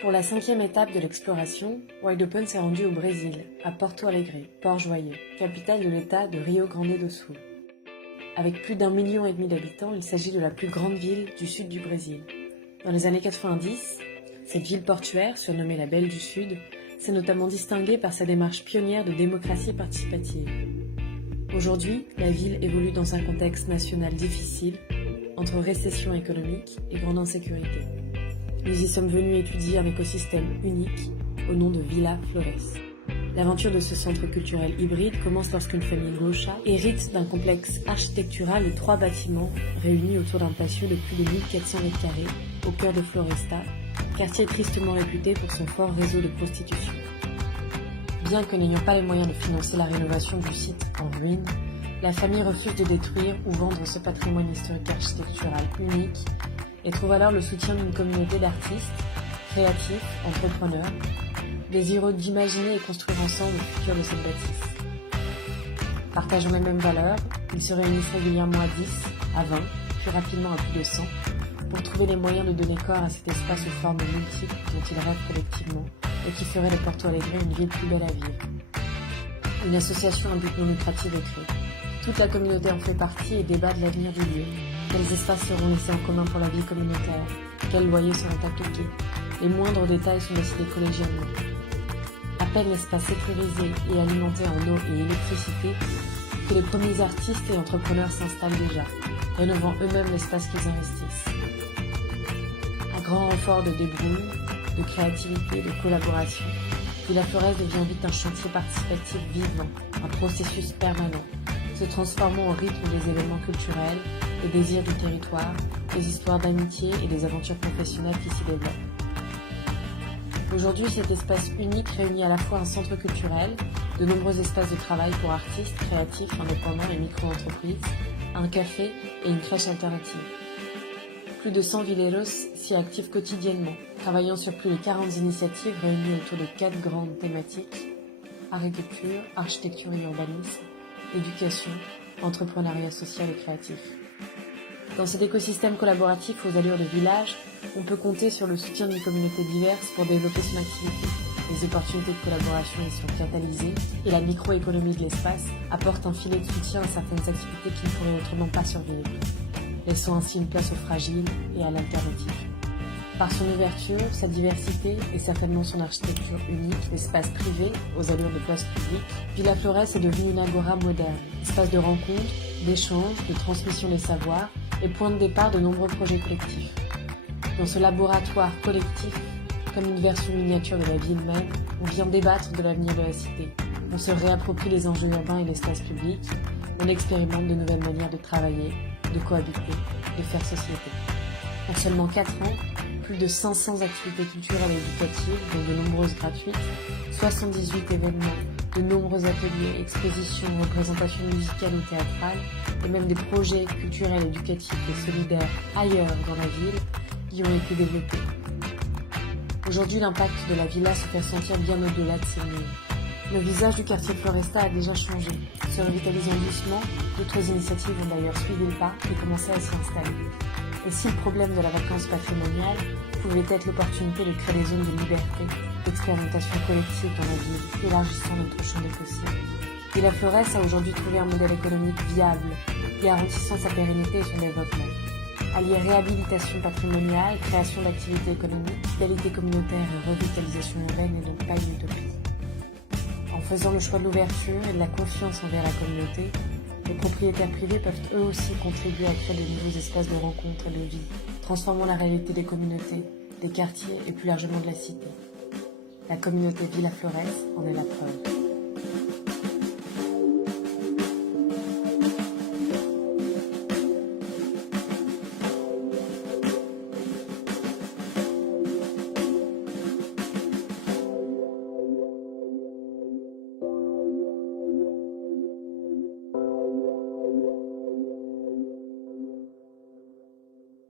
Pour la 5e étape de l'exploration, Wide Open s'est rendu au Brésil, à Porto Alegre, Port-Joyeux, capitale de l'État de Rio Grande do Sul. Avec plus d'1,5 million d'habitants, il s'agit de la plus grande ville du sud du Brésil. Dans les années 90, cette ville portuaire, surnommée la Belle du Sud, s'est notamment distinguée par sa démarche pionnière de démocratie participative. Aujourd'hui, la ville évolue dans un contexte national difficile, entre récession économique et grande insécurité. Nous y sommes venus étudier un écosystème unique au nom de Vila Flores. L'aventure de ce centre culturel hybride commence lorsqu'une famille gaucha hérite d'un complexe architectural de 3 bâtiments réunis autour d'un patio de plus de 1400 m² au cœur de Floresta, quartier tristement réputé pour son fort réseau de prostitution. Bien que n'ayant pas les moyens de financer la rénovation du site en ruine, la famille refuse de détruire ou vendre ce patrimoine historique architectural unique et trouve alors le soutien d'une communauté d'artistes, créatifs, entrepreneurs, désireux d'imaginer et construire ensemble le futur de cette bâtisse. Partageant les mêmes valeurs, ils se réunissent régulièrement à 10, à 20, puis rapidement à plus de 100, pour trouver les moyens de donner corps à cet espace aux formes multiples dont ils rêvent collectivement et qui ferait de Porto Alegre une ville plus belle à vivre. Une association à but non lucratif est créée. Toute la communauté en fait partie et débat de l'avenir du lieu. Quels espaces seront laissés en commun pour la vie communautaire? Quels loyers seront appliqués? Les moindres détails sont décidés collégialement. À peine l'espace sécurisé et alimenté en eau et électricité que les premiers artistes et entrepreneurs s'installent déjà, rénovant eux-mêmes l'espace qu'ils investissent. À grand renfort de débrouille, de créativité, de collaboration, Vila Flores devient vite un chantier participatif vivant, un processus permanent, se transformant au rythme des événements culturels, des désirs du territoire, des histoires d'amitié et des aventures professionnelles qui s'y développent. Aujourd'hui, cet espace unique réunit à la fois un centre culturel, de nombreux espaces de travail pour artistes, créatifs, indépendants et micro-entreprises, un café et une crèche alternative. Plus de 100 villeros s'y activent quotidiennement, travaillant sur plus de 40 initiatives réunies autour de 4 grandes thématiques: agriculture, architecture et urbanisme, éducation, entrepreneuriat social et créatif. Dans cet écosystème collaboratif aux allures de village, on peut compter sur le soutien d'une communauté diverse pour développer son activité. Les opportunités de collaboration y sont catalysées et la microéconomie de l'espace apporte un filet de soutien à certaines activités qui ne pourraient autrement pas survivre, laissant ainsi une place aux fragiles et à l'alternative. Par son ouverture, sa diversité et certainement son architecture unique, l'espace privé aux allures de place publique, Vila Flores est devenue une agora moderne, espace de rencontre, d'échange, de transmission des savoirs et point de départ de nombreux projets collectifs. Dans ce laboratoire collectif, comme une version miniature de la ville même, on vient débattre de l'avenir de la cité. On se réapproprie les enjeux urbains et l'espace public, on expérimente de nouvelles manières de travailler, de cohabiter, de faire société. En seulement 4 ans, plus de 500 activités culturelles et éducatives, dont de nombreuses gratuites, 78 événements, de nombreux ateliers, expositions, représentations musicales ou théâtrales, et même des projets culturels, éducatifs et solidaires ailleurs dans la ville y ont été développés. Aujourd'hui, l'impact de la villa se fait sentir bien au-delà de ses murs. Le visage du quartier Floresta a déjà changé. Se revitalisant doucement, d'autres initiatives ont d'ailleurs suivi le pas et commencé à s'y installer. Et si le problème de la vacance patrimoniale pouvait être l'opportunité de créer des zones de liberté, d'expérimentation collective dans la ville, élargissant notre champ des possibles, Vila Flores a aujourd'hui trouvé un modèle économique viable, garantissant sa pérennité et son développement. Allier réhabilitation patrimoniale, création d'activités économiques, qualité communautaire et revitalisation urbaine n'est donc pas une utopie. En faisant le choix de l'ouverture et de la confiance envers la communauté, les propriétaires privés peuvent eux aussi contribuer à créer de nouveaux espaces de rencontre et de vie, transformant la réalité des communautés, des quartiers et plus largement de la cité. La communauté Vila Flores en est la preuve.